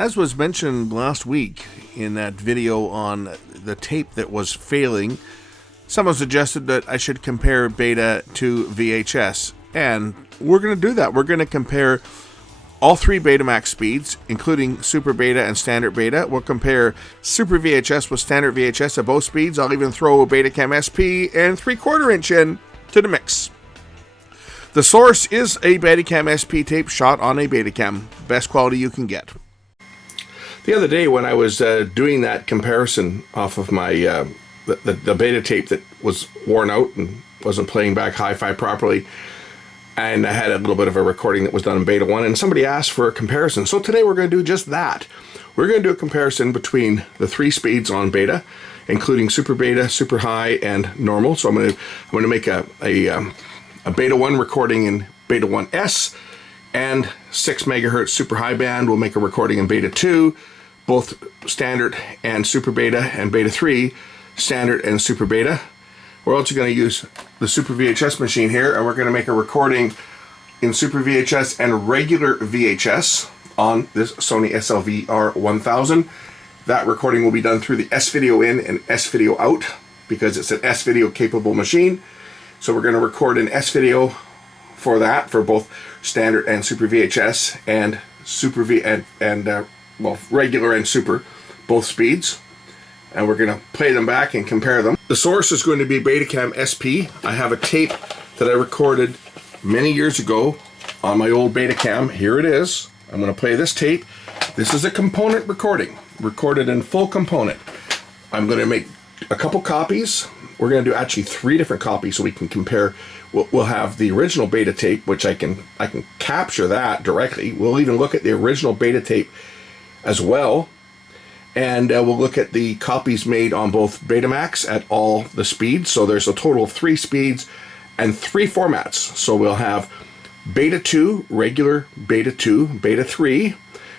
As was mentioned last week in that video on the tape that was failing, someone suggested that I should compare beta to VHS, and we're going to do that. We're going to compare all three Betamax speeds, including Super Beta and Standard Beta. We'll compare Super VHS with Standard VHS at both speeds. I'll even throw a BETACAM SP and 3/4 inch in to the mix. The source is a BETACAM SP tape shot on a BETACAM, best quality you can get. The other day when I was doing that comparison off of my the beta tape that was worn out and wasn't playing back hi-fi properly, and I had a little bit of a recording that was done in beta 1, and somebody asked for a comparison. So today we're going to do just that. We're going to do a comparison between the three speeds on beta, including Super Beta, Super High, and Normal. So I'm going to make a beta 1 recording in beta 1S, and 6 megahertz Super High band. We'll make a recording in beta 2, both Standard and Super Beta, and beta 3, Standard and Super Beta. We're also going to use the Super VHS machine here, and we're going to make a recording in Super VHS and regular VHS on this Sony SLV-R 1000. That recording will be done through the S-Video in and S-Video out because it's an S-Video capable machine. So we're going to record an S-Video for that, for both Standard and Super VHS and Super V and regular and Super, both speeds. And we're going to play them back and compare them. The source is going to be BETACAM SP. I have a tape that I recorded many years ago on my old BETACAM. Here it is. I'm going to play this tape. This is a component recording, recorded in full component. I'm going to make a couple copies. We're going to do actually 3 different copies so we can compare. We'll have the original beta tape, which I can capture that directly. We'll even look at the original beta tape as well. And we'll look at the copies made on both Betamax at all the speeds. So there's a total of 3 speeds and 3 formats. So we'll have Beta 2, regular Beta 2, Beta 3.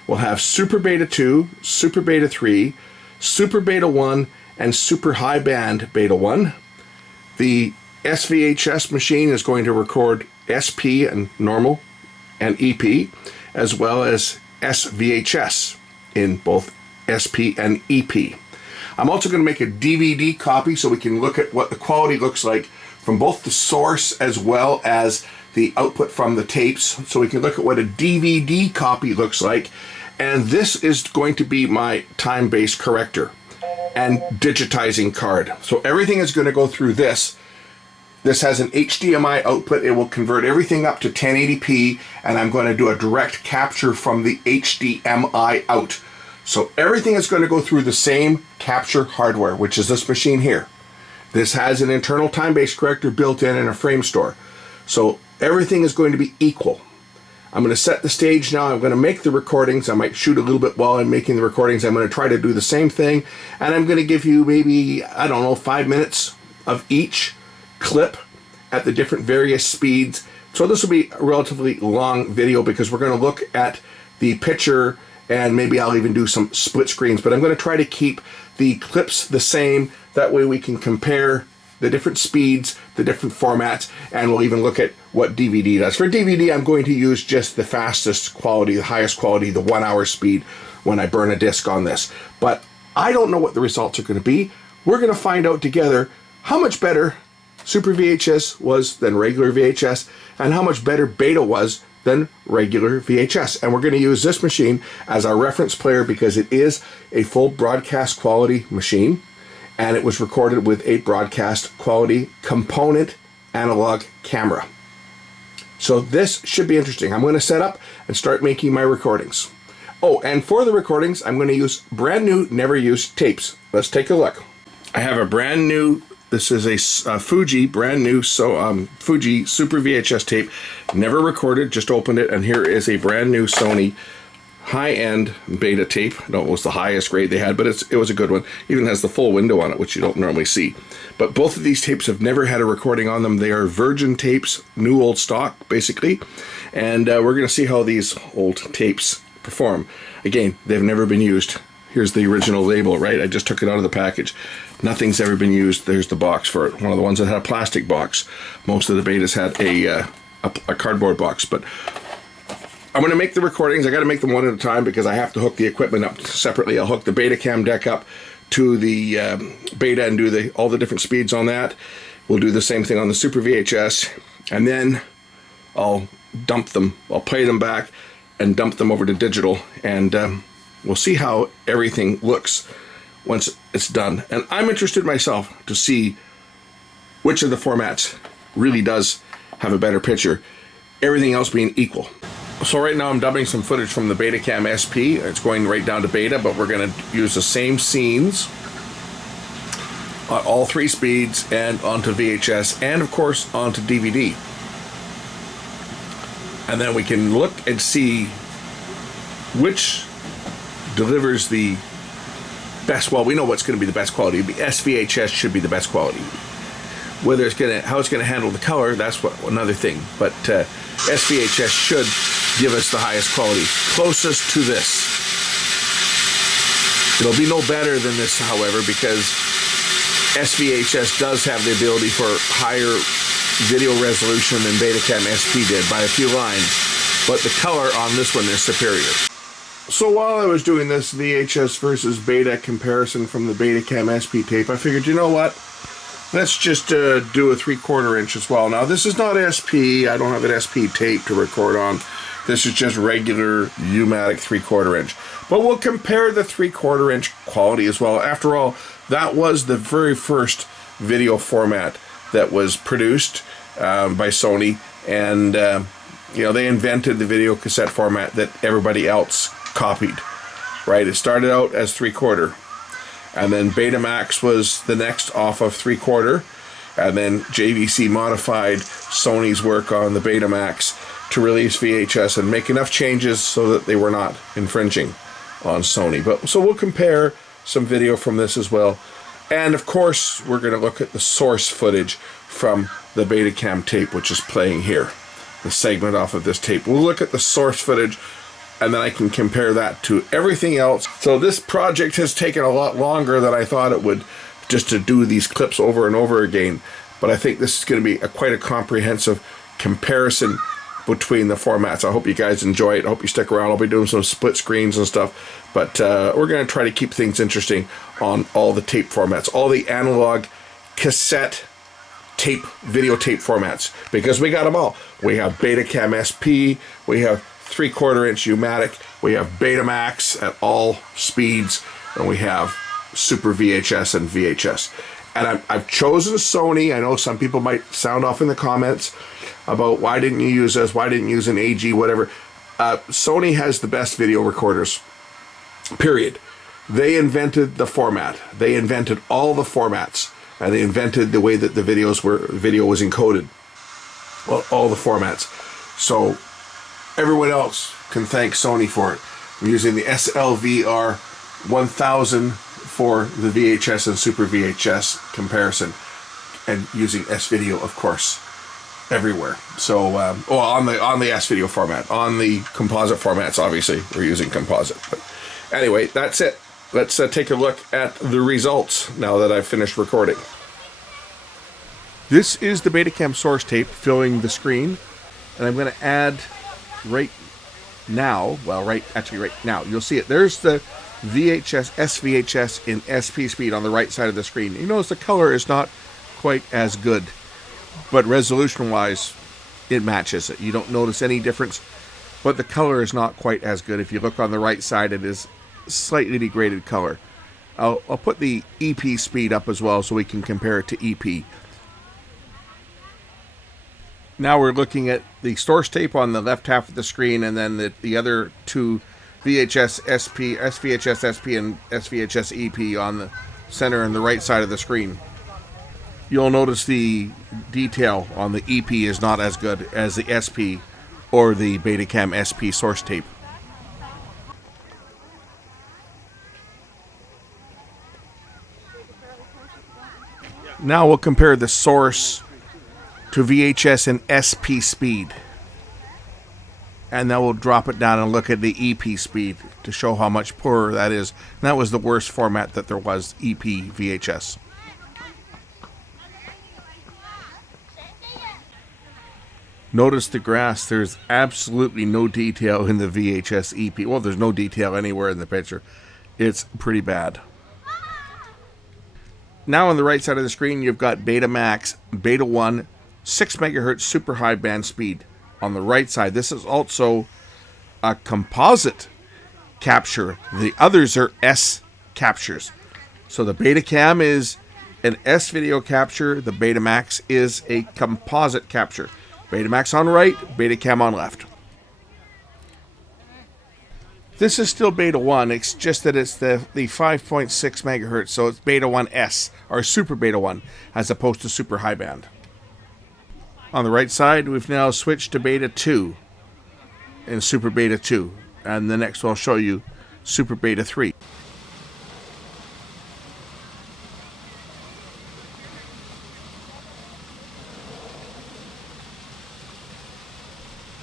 We'll have Super Beta 2, Super Beta 3, Super Beta 1, and Super High Band Beta 1. The SVHS machine is going to record SP and Normal and EP, as well as SVHS in both SP and EP. I'm also going to make a DVD copy so we can look at what the quality looks like from both the source as well as the output from the tapes, so we can look at what a DVD copy looks like. And this is going to be my time-based corrector and digitizing card. So everything is going to go through this. This has an HDMI output. It will convert everything up to 1080p, and I'm going to do a direct capture from the HDMI out. So everything is going to go through the same capture hardware, which is this machine here. This has an internal time-based corrector built in and a frame store. So everything is going to be equal. I'm going to set the stage now. I'm going to make the recordings. I might shoot a little bit while I'm making the recordings. I'm going to try to do the same thing. And I'm going to give you maybe, 5 minutes of each clip at the different various speeds. So this will be a relatively long video because we're going to look at the picture, and maybe I'll even do some split screens, but I'm going to try to keep the clips the same. That way we can compare the different speeds, the different formats, and we'll even look at what DVD does. For DVD, I'm going to use just the fastest quality, the highest quality, the 1 hour speed when I burn a disc on this. But I don't know what the results are going to be. We're going to find out together how much better Super VHS was than regular VHS, and how much better Beta was than regular VHS. And we're going to use this machine as our reference player because it is a full broadcast quality machine, and it was recorded with a broadcast quality component analog camera. So this should be interesting. I'm going to set up and start making my recordings. Oh, and for the recordings, I'm going to use brand new, never used tapes. Let's take a look. I have a brand new, this is a Fuji, brand new Fuji Super VHS tape, never recorded, just opened it, and here is a brand new Sony high-end beta tape. No, it was the highest grade they had, but it was a good one. Even has the full window on it, which you don't normally see. But both of these tapes have never had a recording on them. They are virgin tapes, new old stock, basically. And we're going to see how these old tapes perform. Again, they've never been used. Here's the original label, right? I just took it out of the package. Nothing's ever been used. There's the box for it. One of the ones that had a plastic box. Most of the betas had a cardboard box, but I'm going to make the recordings. I got to make them one at a time because I have to hook the equipment up separately. I'll hook the Betacam deck up to the Beta and do all the different speeds on that. We'll do the same thing on the Super VHS, and then I'll dump them. I'll play them back and dump them over to digital, and we'll see how everything looks once it's done. And I'm interested myself to see which of the formats really does have a better picture, everything else being equal. So right now I'm dubbing some footage from the Betacam SP. It's going right down to Beta, but we're going to use the same scenes on all 3 speeds and onto VHS and of course onto DVD. And then we can look and see which delivers the best. Well, we know what's going to be the best quality. The SVHS should be the best quality. Whether it's going to, how it's going to handle the color, that's another thing. But SVHS should give us the highest quality, closest to this. It'll be no better than this, however, because SVHS does have the ability for higher video resolution than Betacam SP did by a few lines, but the color on this one is superior. So while I was doing this VHS versus Beta comparison from the Betacam SP tape, I figured, you know what? Let's just do a 3/4 inch as well. Now this is not SP. I don't have an SP tape to record on. This is just regular U-Matic 3/4 inch. But we'll compare the 3/4 inch quality as well. After all, that was the very first video format that was produced by Sony, and you know, they invented the video cassette format that everybody else copied. Right? It started out as 3/4. And then Betamax was the next off of 3/4, and then JVC modified Sony's work on the Betamax to release VHS and make enough changes so that they were not infringing on Sony. But so we'll compare some video from this as well, and of course we're going to look at the source footage from the Betacam tape, which is playing here, the segment off of this tape. We'll look at the source footage, and then I can compare that to everything else. So this project has taken a lot longer than I thought it would, just to do these clips over and over again. But I think this is going to be quite a comprehensive comparison between the formats. I hope you guys enjoy it. I hope you stick around. I'll be doing some split screens and stuff. But we're going to try to keep things interesting on all the tape formats, all the analog, cassette, tape, videotape formats, because we got them all. We have Betacam SP, we have 3/4 inch U-Matic, we have Betamax at all speeds, and we have Super VHS and VHS. And I've chosen Sony. I know some people might sound off in the comments about why didn't you use this, why didn't you use an AG, whatever. Sony has the best video recorders, period. They invented the format. They invented all the formats, and they invented the way that the video was encoded. Well, all the formats. So everyone else can thank Sony for it. I'm using the SLVR 1000 for the VHS and Super VHS comparison, and using S-Video, of course, everywhere. So, on the S-Video format. On the composite formats, obviously, we're using composite. But anyway, that's it. Let's take a look at the results now that I've finished recording. This is the Betacam source tape filling the screen, and I'm going to add right now, right now, you'll see it. There's the VHS, SVHS in SP speed on the right side of the screen. You notice the color is not quite as good, but resolution-wise, it matches it. You don't notice any difference, but the color is not quite as good. If you look on the right side, it is slightly degraded color. I'll put the EP speed up as well so we can compare it to EP. Now we're looking at the source tape on the left half of the screen, and then the other two VHS SP, SVHS SP, and SVHS EP on the center and the right side of the screen. You'll notice the detail on the EP is not as good as the SP or the Betacam SP source tape. Now we'll compare the source to VHS and SP speed. And then we'll drop it down and look at the EP speed to show how much poorer that is. And that was the worst format that there was, EP VHS. Notice the grass. There's absolutely no detail in the VHS EP. Well, there's no detail anywhere in the picture. It's pretty bad. Now on the right side of the screen, you've got Betamax, Beta 1, 6 megahertz super high band speed. On the right side, this is also a composite capture. The others are S captures. So the Betacam is an S video capture. The Betamax is a composite capture. Betamax on right, Betacam on left. This is still Beta 1, it's just that it's the 5.6 megahertz, so it's Beta 1S, or Super Beta 1, as opposed to Super High Band. On the right side, we've now switched to Beta 2, and Super Beta 2, and the next one I'll show you, Super Beta 3.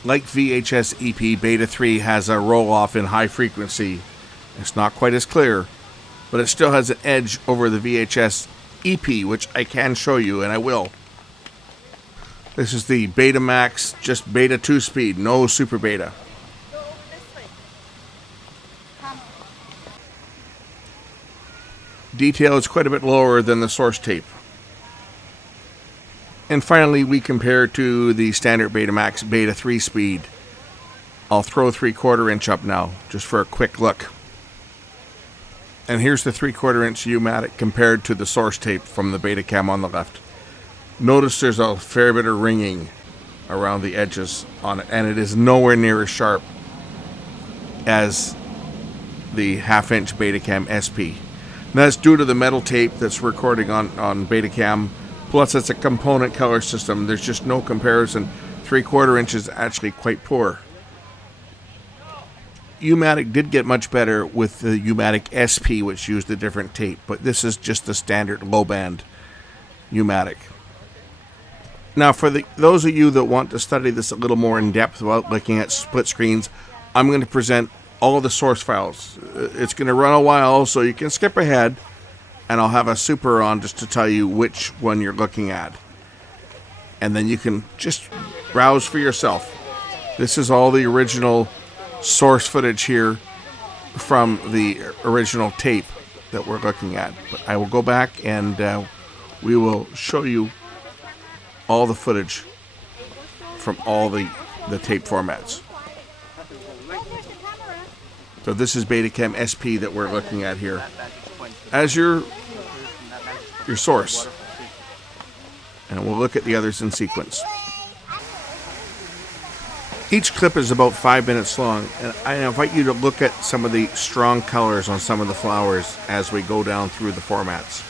Like VHS EP, Beta 3 has a roll-off in high frequency. It's not quite as clear, but it still has an edge over the VHS EP, which I can show you, and I will. This is the Betamax, just Beta 2 speed, no Super Beta. Detail is quite a bit lower than the source tape. And finally, we compare to the standard Betamax Beta 3 speed. I'll throw 3/4 inch up now, just for a quick look. And here's the 3/4 inch U-Matic compared to the source tape from the Betacam on the left. Notice there's a fair bit of ringing around the edges on it, and it is nowhere near as sharp as the 1/2 inch Betacam SP. And that's due to the metal tape that's recording on Betacam. Plus, it's a component color system. There's just no comparison. 3/4 inch is actually quite poor. U-Matic did get much better with the U-Matic SP, which used a different tape, but this is just the standard low-band U-Matic. Now, for those of you that want to study this a little more in depth without looking at split screens, I'm going to present all the source files. It's going to run a while, so you can skip ahead, and I'll have a super on just to tell you which one you're looking at. And then you can just browse for yourself. This is all the original source footage here from the original tape that we're looking at. But I will go back and we will show you all the footage from all the tape formats. So this is Betacam SP that we're looking at here as your source. And we'll look at the others in sequence. Each clip is about 5 minutes long, and I invite you to look at some of the strong colors on some of the flowers as we go down through the formats.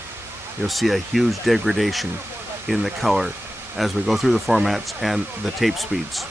You'll see a huge degradation in the color as we go through the formats and the tape speeds.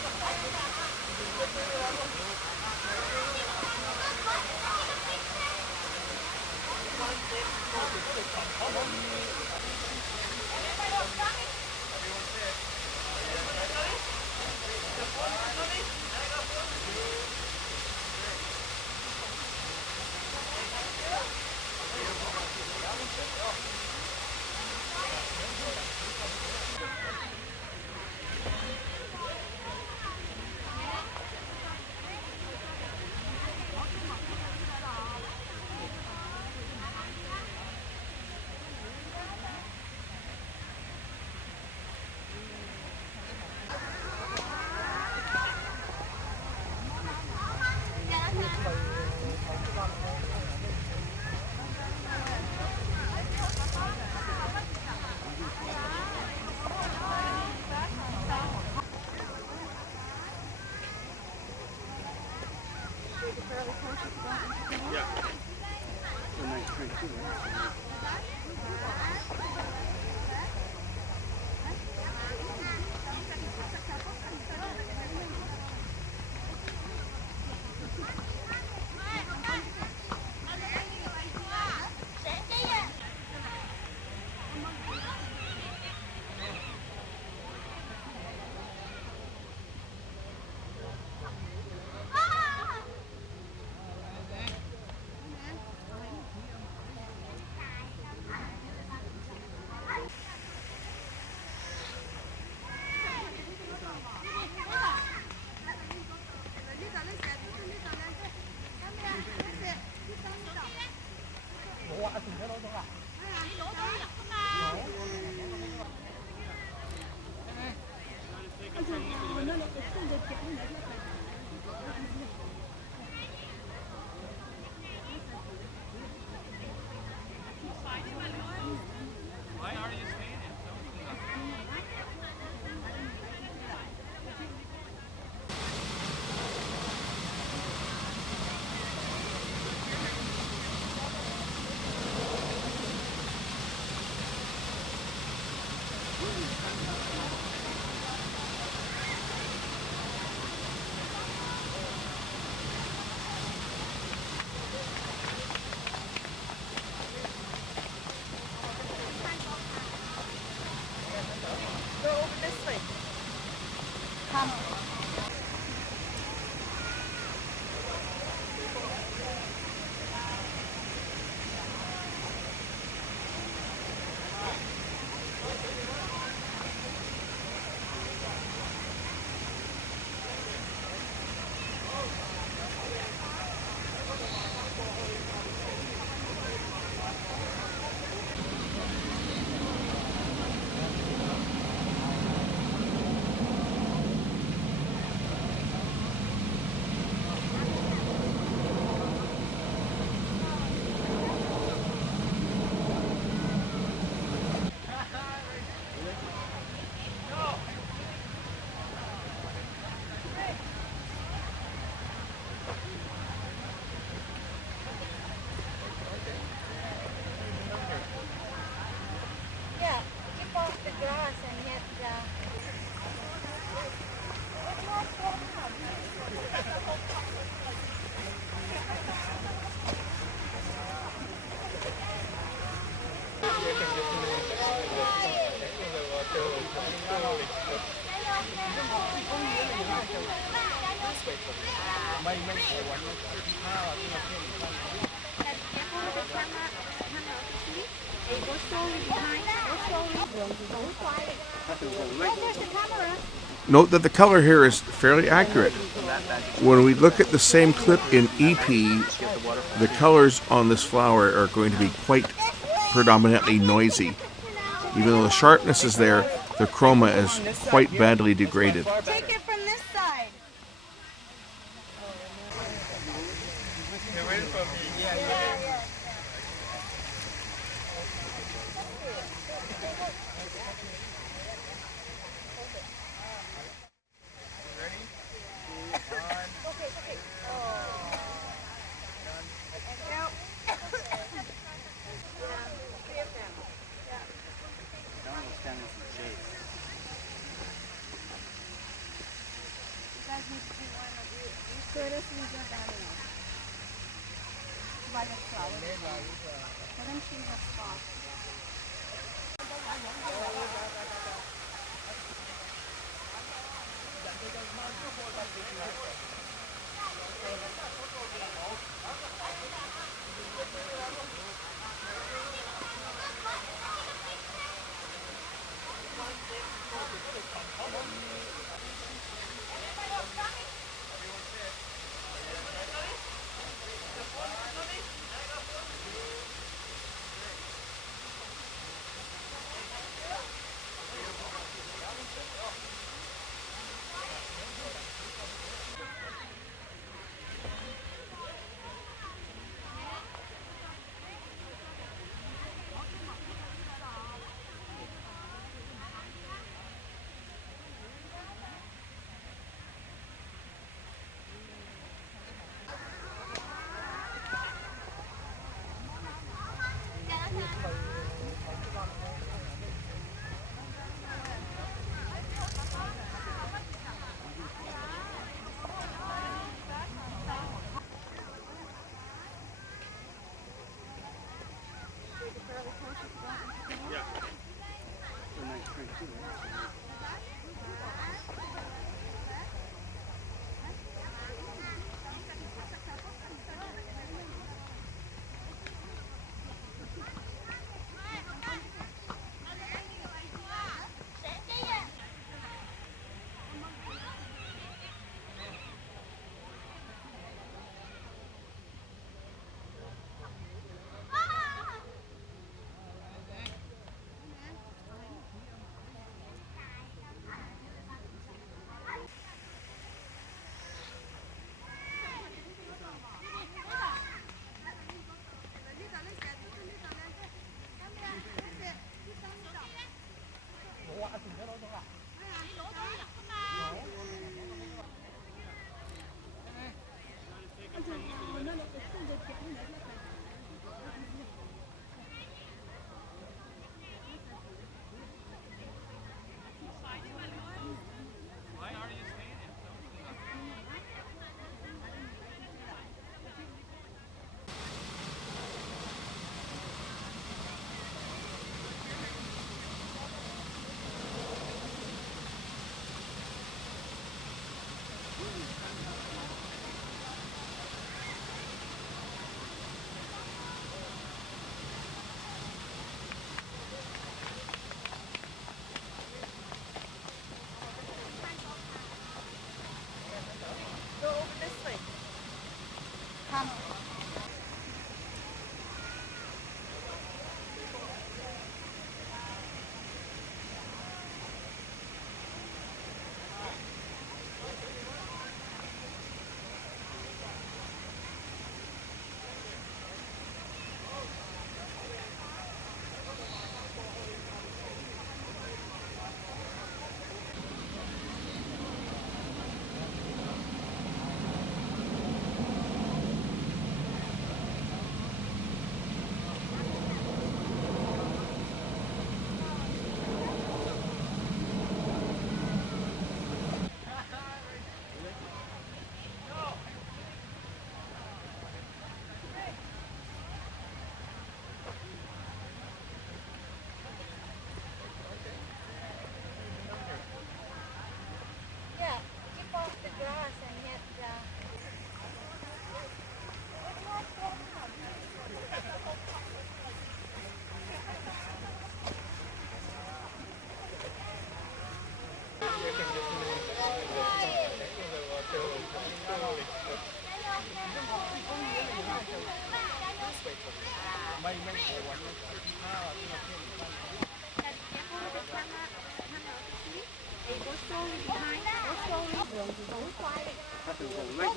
Yeah, keep off the grass and yet Note that the color here is fairly accurate. When we look at the same clip in EP, the colors on this flower are going to be quite predominantly noisy. Even though the sharpness is there, the chroma is quite badly degraded. take it from this side.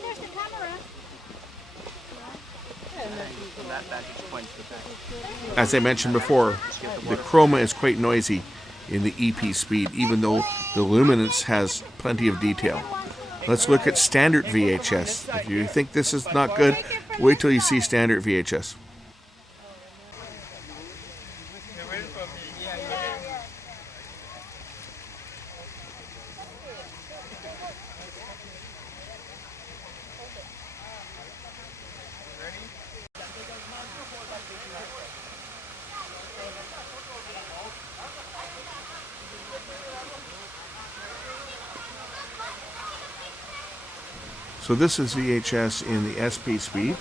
there's the camera. As I mentioned before, the chroma is quite noisy in the EP speed, even though the luminance has plenty of detail. Let's look at standard VHS. If you think this is not good, wait till you see standard VHS. So this is VHS in the SP speed.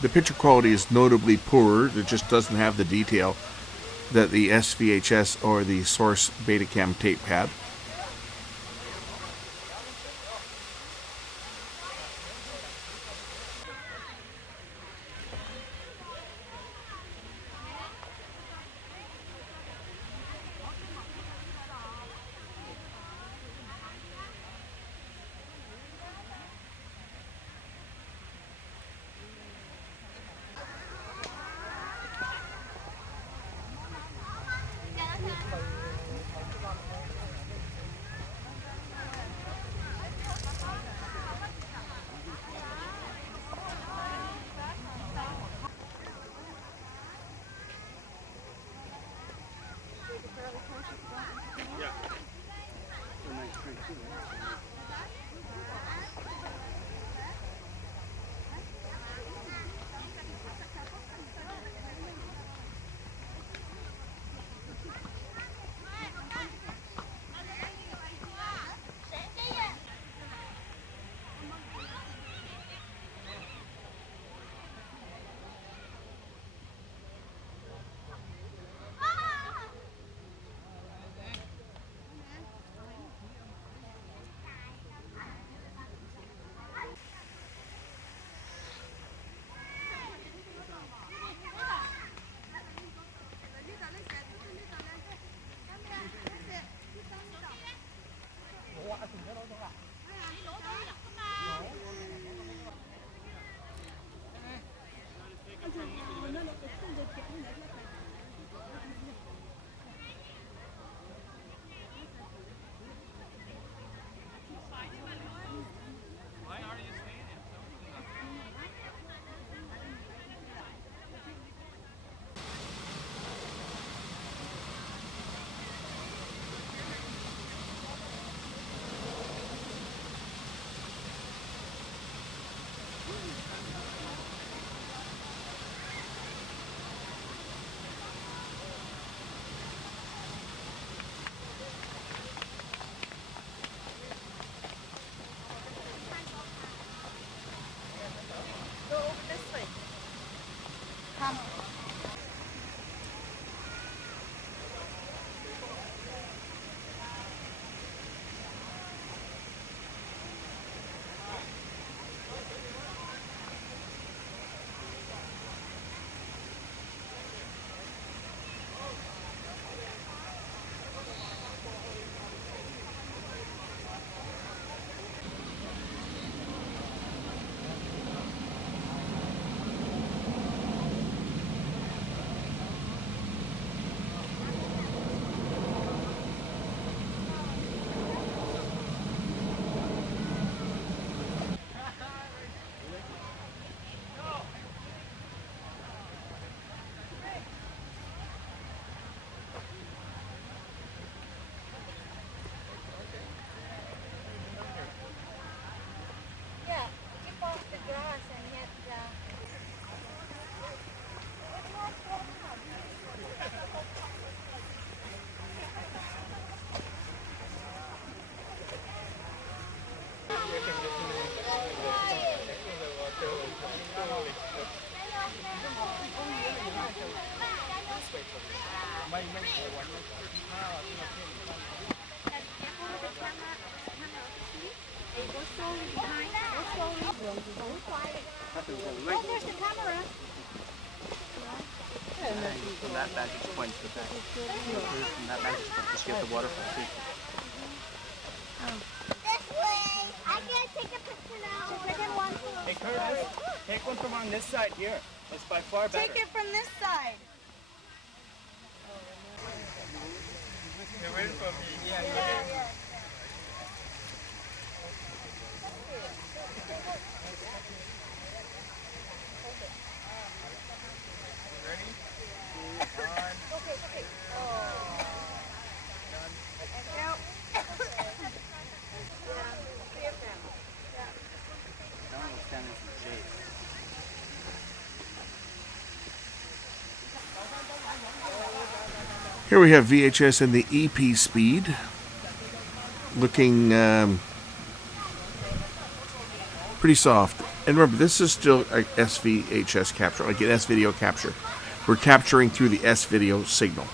The picture quality is notably poorer. It just doesn't have the detail that the SVHS or the source Betacam tape had. Oh, there's the camera. From that vantage point, the back. From that vantage point, just get the waterfall too. This way. I can't take a picture now. Second one. Hey Curtis, take one from on this side here. That's by far better. Take it from this side. They're waiting for me. Yeah. Here we have VHS in the EP speed, looking pretty soft. And remember, this is still a SVHS capture, like an S-video capture. We're capturing through the S-video signal.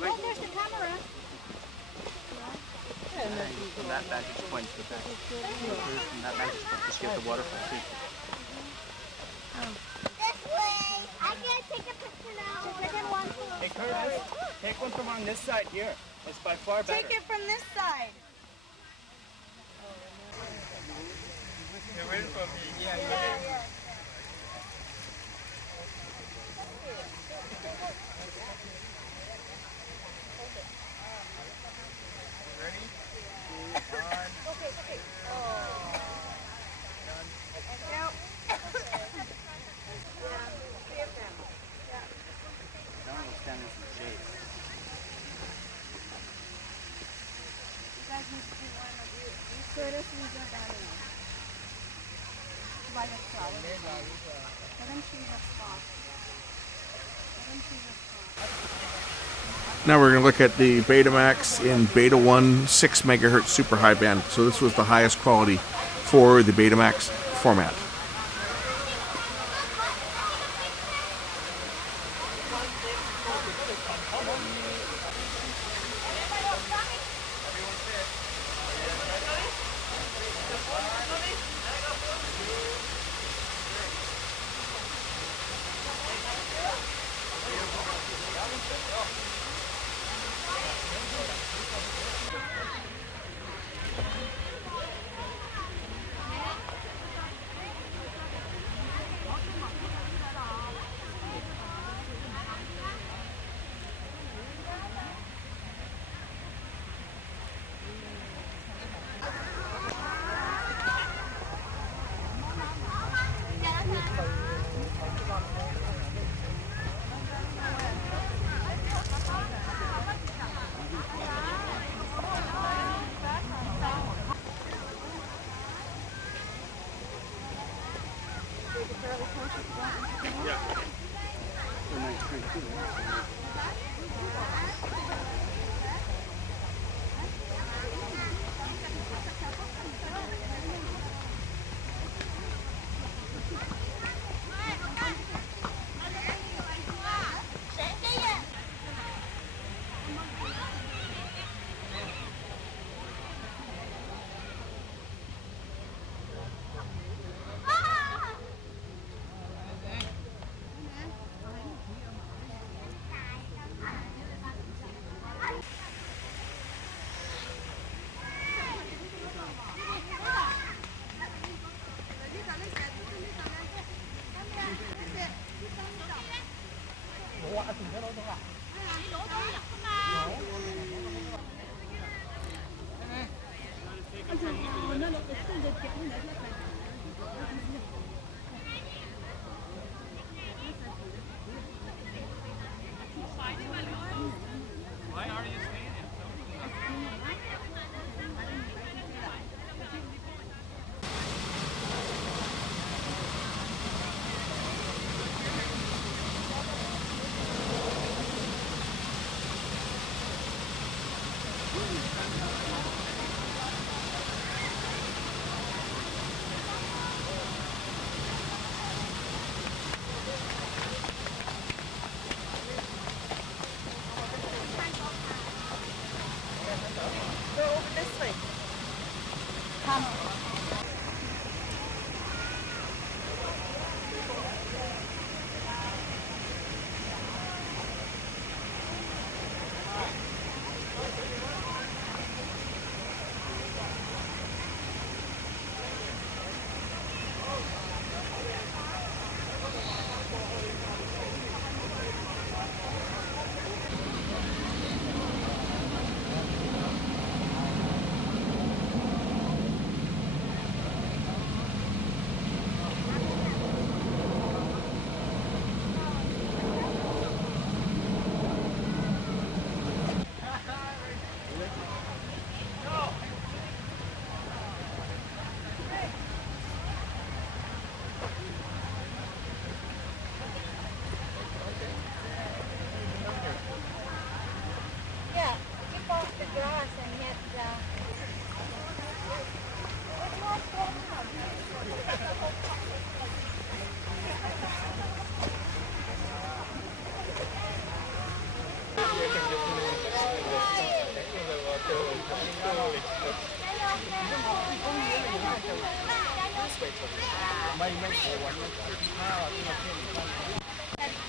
Oh, there's the camera. From that vantage point, the back. From that vantage point, just get the waterfall too. This way. I can't take a picture now. I didn't want to. Hey Curtis, take one from on this side here. It's by far better. Take it from this side. That one will stand in some shade. Now we're going to look at the Betamax in Beta 1 6 megahertz super high band. So this was the highest quality for the Betamax format.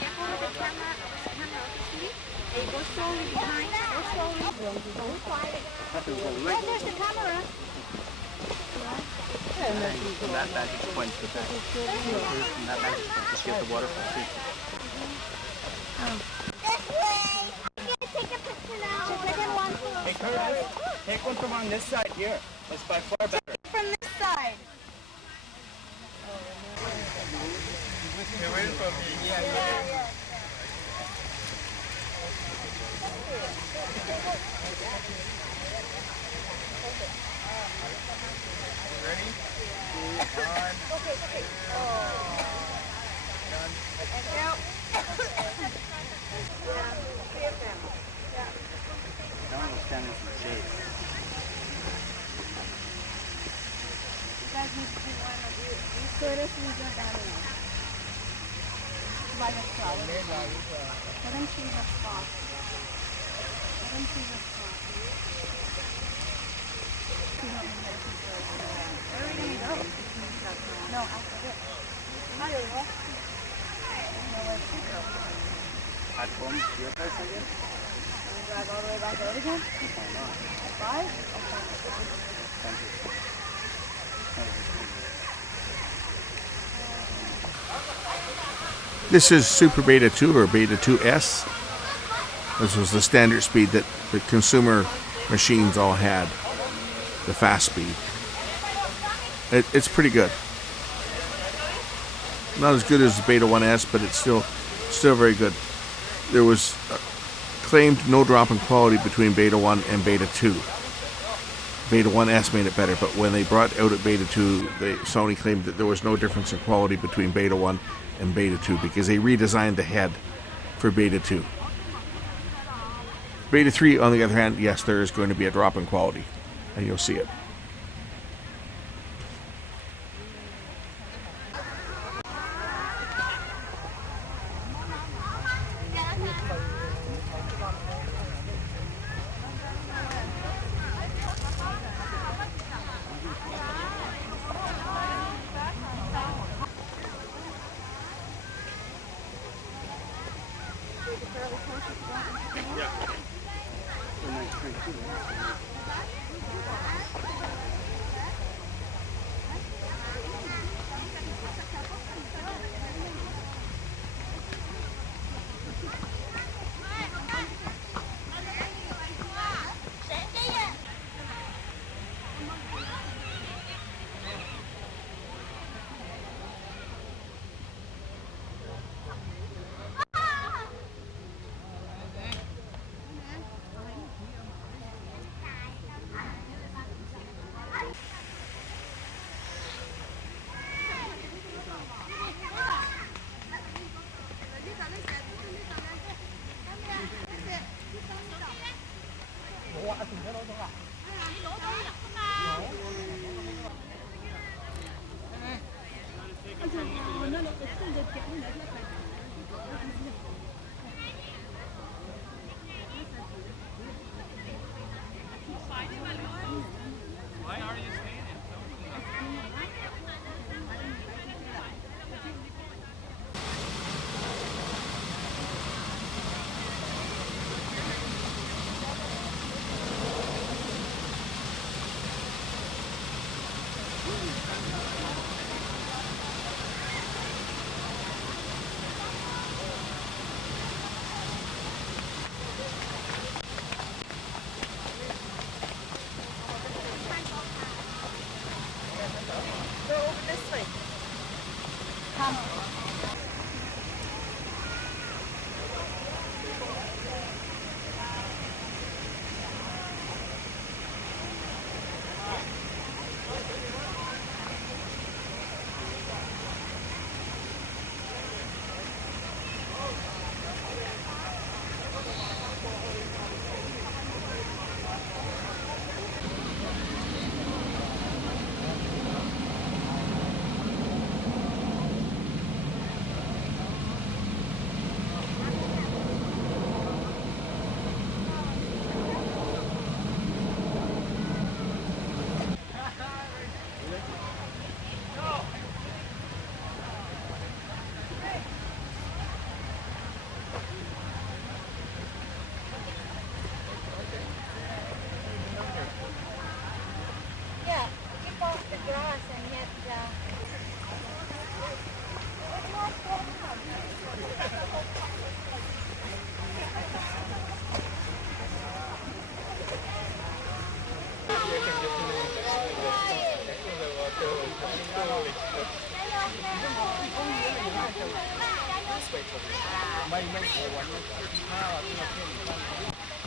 careful with the camera. Actually, they go slowly behind. Go slowly. Don't quiet. Oh, there's the camera. From that vantage point, the back. From that vantage point, just get the waterfall too. This way. I'm gonna take a picture now. The second one. Hey Curtis, take one from on this side here. That's by far better. From this side. No one will stand in some shade. Curtis needs a battery. By the flower. Let him choose a spot. Let him choose a spot. Where are we going to go? No, after this. At home, your place again? Drive all the way back out again? Five? Thank you. This is Super Beta 2 or Beta 2S. This was the standard speed that the consumer machines all had, the fast speed. It's pretty good. Not as good as the Beta 1S, but it's still very good. There was claimed no drop in quality between Beta 1 and Beta 2. Beta 1S made it better, but when they brought out at Beta 2, Sony claimed that there was no difference in quality between Beta 1 and Beta 2 because they redesigned the head for Beta 2. Beta 3, on the other hand, yes, there is going to be a drop in quality, and you'll see it.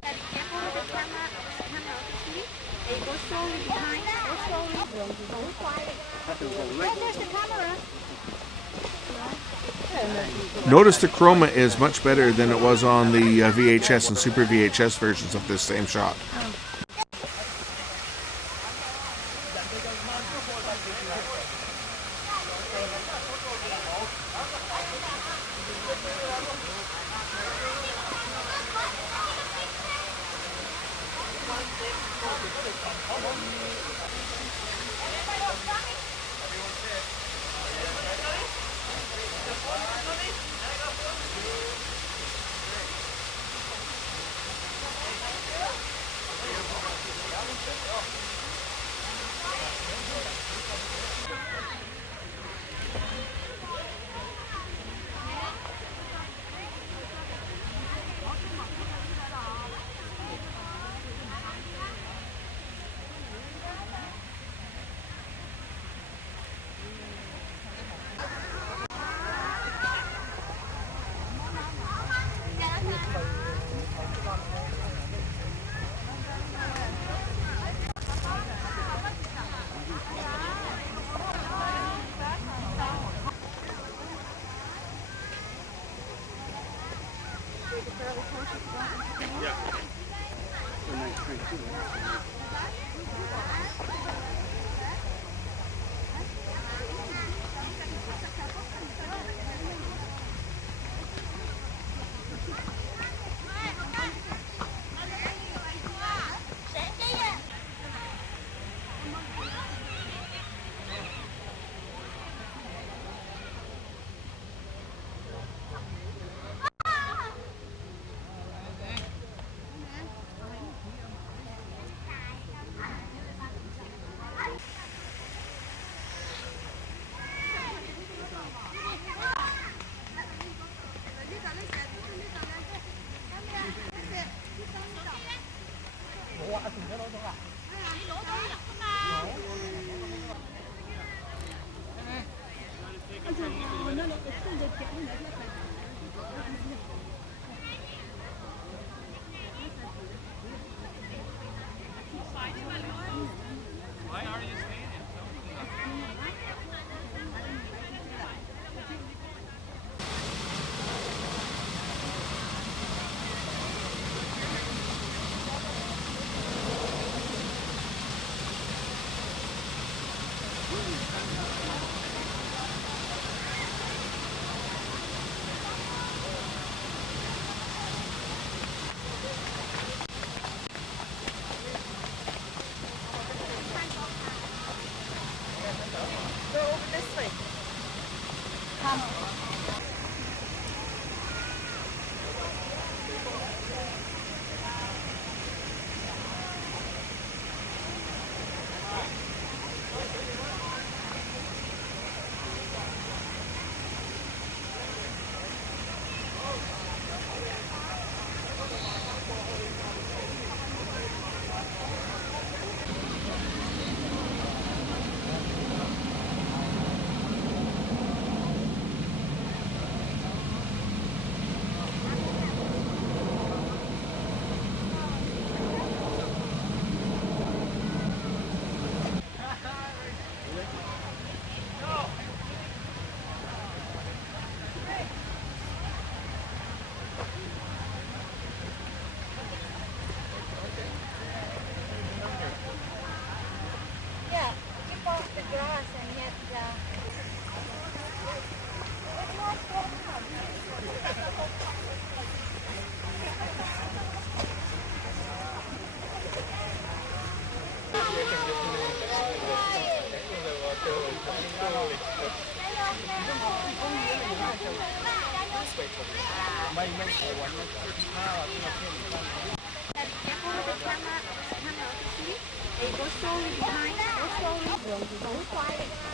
And careful with the camera obviously. They go slowly behind, go slowly. There's the camera. Notice the chroma is much better than it was on the VHS and Super VHS versions of this same shot.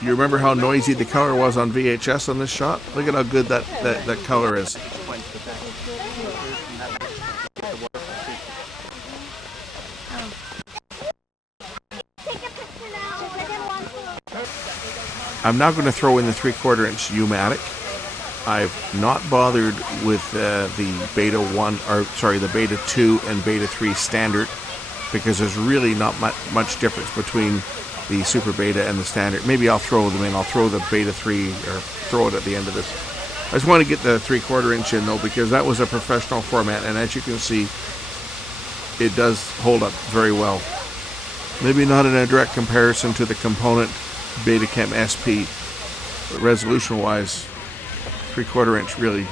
You remember how noisy the color was on VHS on this shot? Look at how good that color is. Take a picture now. I'm now going to throw in the 3/4 inch U-Matic. I've not bothered with the Beta 1, or sorry, the Beta 2 and Beta 3 standard, because there's really not much difference between the Super Beta and the standard. Maybe I'll throw them in. I'll throw the Beta 3 or throw it at the end of this. I just want to get the 3/4 inch in though, because that was a professional format, and as you can see, it does hold up very well. Maybe not in a direct comparison to the component Betacam SP, but resolution wise, 3/4 inch really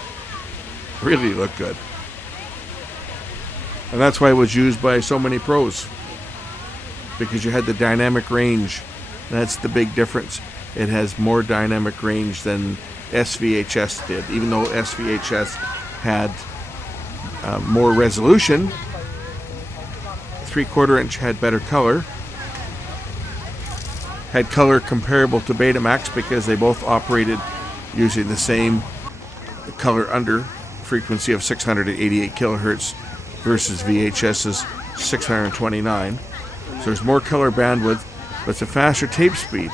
looked good. And that's why it was used by so many pros, because you had the dynamic range. That's the big difference. It has more dynamic range than SVHS did. Even though SVHS had more resolution, 3/4 inch had better color. Had color comparable to Betamax because they both operated using the same color under frequency of 688 kilohertz versus VHS's 629. So there's more color bandwidth, but it's a faster tape speed,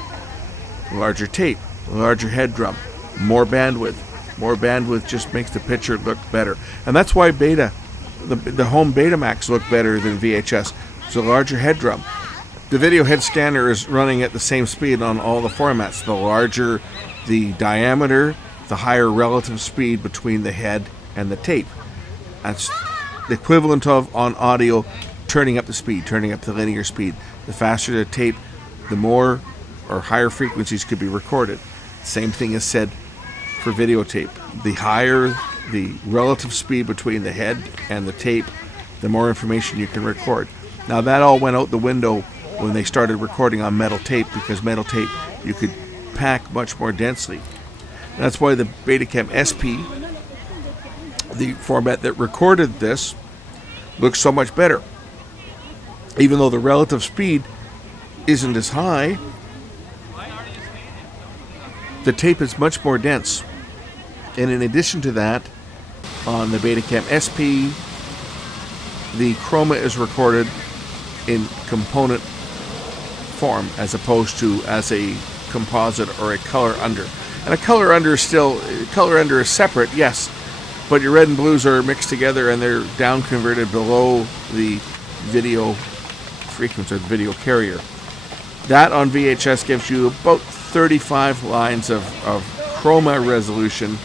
larger tape, larger head drum, more bandwidth. More bandwidth just makes the picture look better. And that's why the home Betamax looked better than VHS. It's a larger head drum. The video head scanner is running at the same speed on all the formats. The larger the diameter, the higher relative speed between the head and the tape. That's the equivalent of, on audio, turning up the speed, turning up the linear speed. The faster the tape, the more or higher frequencies could be recorded. Same thing is said for videotape. The higher the relative speed between the head and the tape, the more information you can record. Now that all went out the window when they started recording on metal tape, because metal tape you could pack much more densely. And that's why the Betacam SP, the format that recorded this, looks so much better. Even though the relative speed isn't as high, the tape is much more dense. And in addition to that, on the Betacam SP, the chroma is recorded in component form as opposed to as a composite or a color under. And a color under is separate, yes, but your red and blues are mixed together and they're down converted below the video frequency or the video carrier. That on VHS gives you about 35 lines of chroma resolution.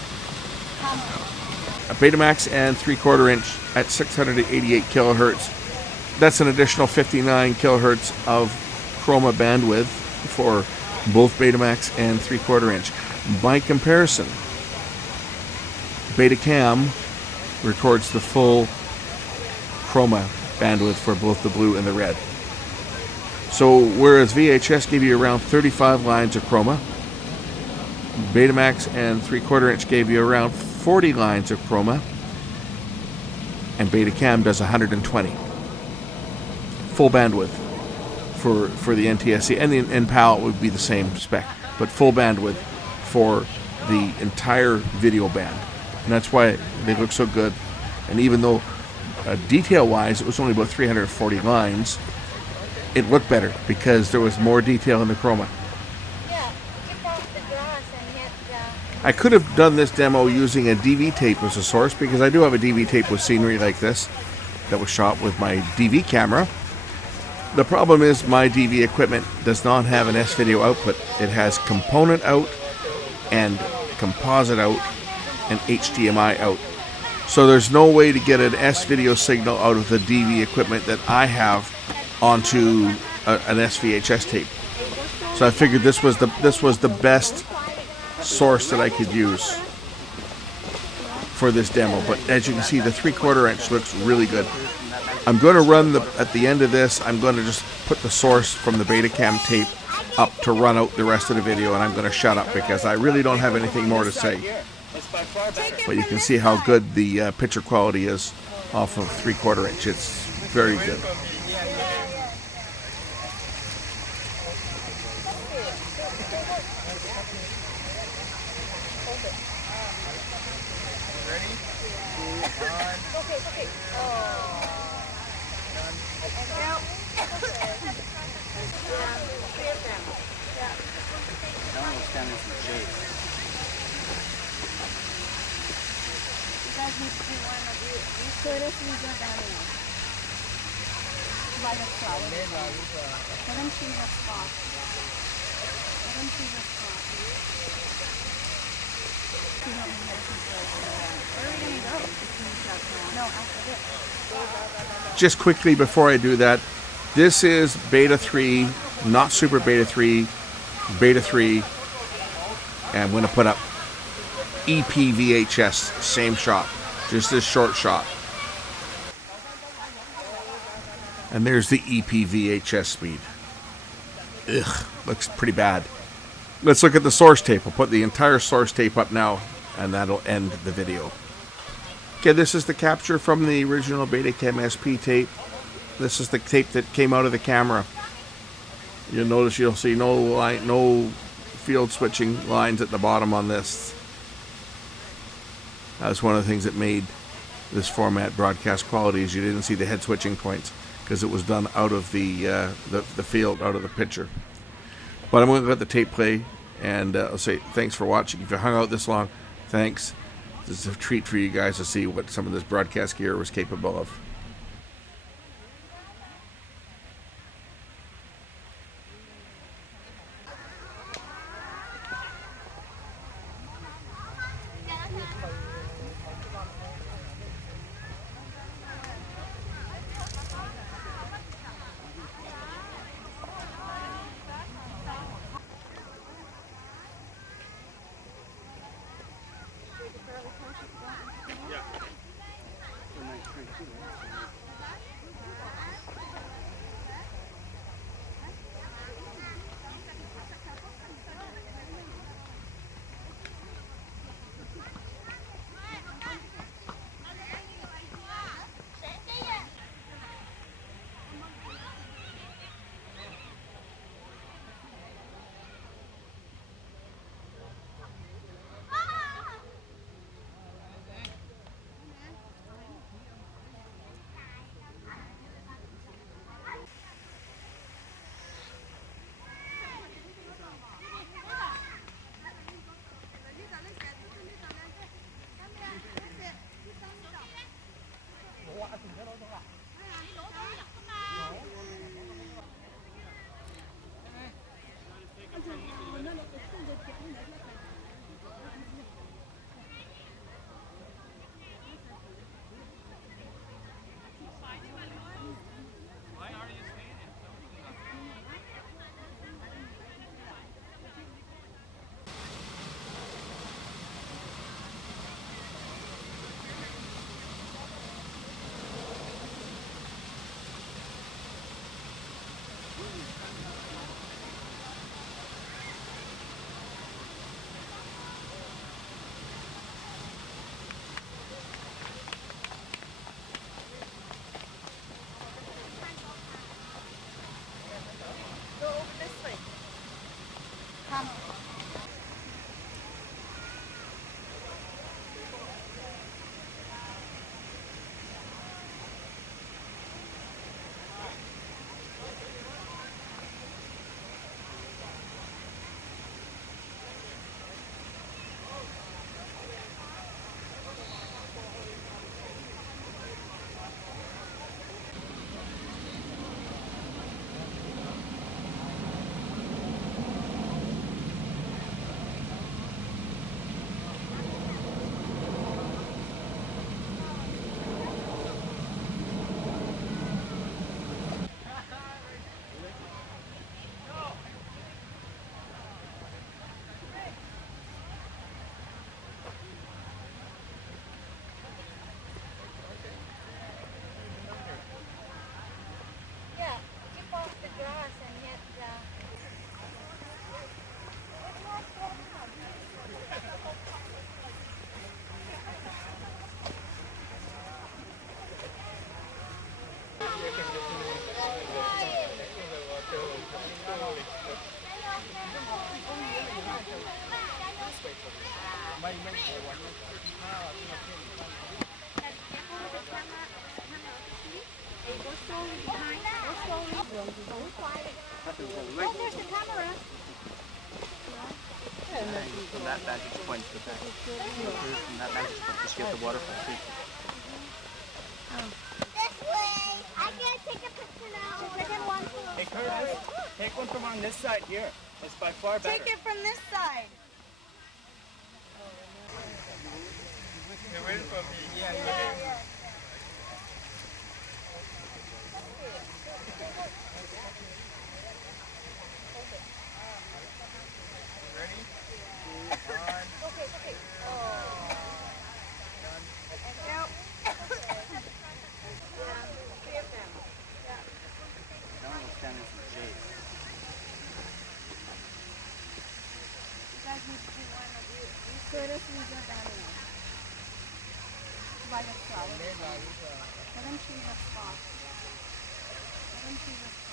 A Betamax and 3/4 inch at 688 kilohertz. That's an additional 59 kilohertz of chroma bandwidth for both Betamax and 3/4 inch. By comparison, Betacam records the full chroma bandwidth for both the blue and the red. So whereas VHS gave you around 35 lines of chroma, Betamax and 3/4 inch gave you around 40 lines of chroma, and Betacam does 120. Full bandwidth for the NTSC, and PAL would be the same spec, but full bandwidth for the entire video band. And that's why they look so good. And even though detail-wise it was only about 340 lines, it looked better because there was more detail in the chroma. Yeah, keep off the grass and hit I could have done this demo using a DV tape as a source, because I do have a DV tape with scenery like this that was shot with my DV camera. The problem is my DV equipment does not have an S-video output. It has component out and composite out and HDMI out. So there's no way to get an S-video signal out of the DV equipment that I have onto an SVHS tape. So I figured this was the best source that I could use for this demo. But as you can see, the 3/4 inch looks really good. I'm going to run at the end of this, I'm going to just put the source from the Betacam tape up to run out the rest of the video, and I'm going to shut up because I really don't have anything more to say. But you can see how good the picture quality is off of 3/4 inch. It's very good. By the flower. Let them see the spot. Let them see the spot. Where are we going to go? No, after this. Just quickly before I do that, this is Beta 3, not Super Beta 3, Beta 3, and I'm going to put up EP VHS, same shot, just this short shot. And there's the EP VHS speed. Ugh, looks pretty bad. Let's look at the source tape. I'll put the entire source tape up now, and that'll end the video. Okay, this is the capture from the original Betacam SP tape. This is the tape that came out of the camera. You'll notice you'll see no field switching lines at the bottom on this. That's one of the things that made this format broadcast quality, is you didn't see the head switching points because it was done out of the field, out of the picture. But I'm going to let the tape play, and I'll say thanks for watching. If you hung out this long, thanks. This is a treat for you guys to see what some of this broadcast gear was capable of. From that vantage point to the back. From that vantage point, just get the waterfall too. Curtis, take one from on this side here. It's by far better. Take it from this side. They're waiting for me. Yeah. Ready? Okay. And now. Three of them. That one will stand in some shade. You guys need to do one of you. Curtis, we go down here. By the flower. Let them choose a spot. Let them choose a spot.